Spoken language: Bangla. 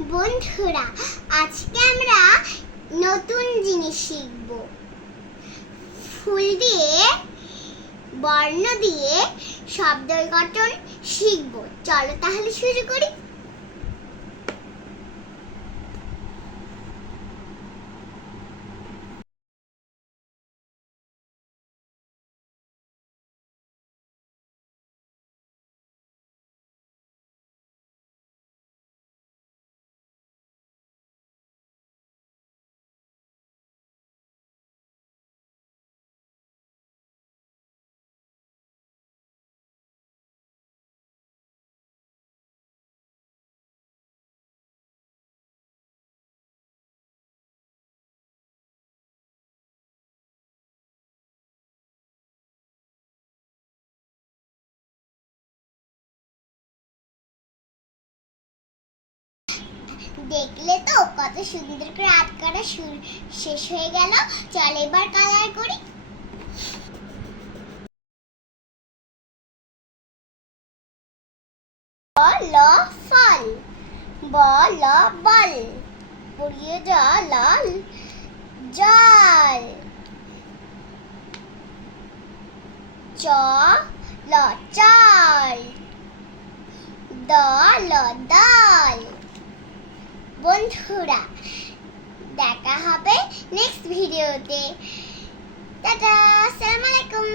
বন্ধুরা, আজকে আমরা নতুন জিনিস শিখব। ফুল দিয়ে, বর্ণ দিয়ে শব্দ গঠন শিখব। চলো তাহলে শুরু করি। দেখলে তো কত সুন্দর করে আর্ট করা শেষ হয়ে গেল। চল এবার কালার করি। বল ফল, বল বল, পড়িয়ে জল জল, চল চল, দল দল। বন্ধুরা, দেখা হবে নেক্সট ভিডিওতে। টাটা, আসসালামু আলাইকুম।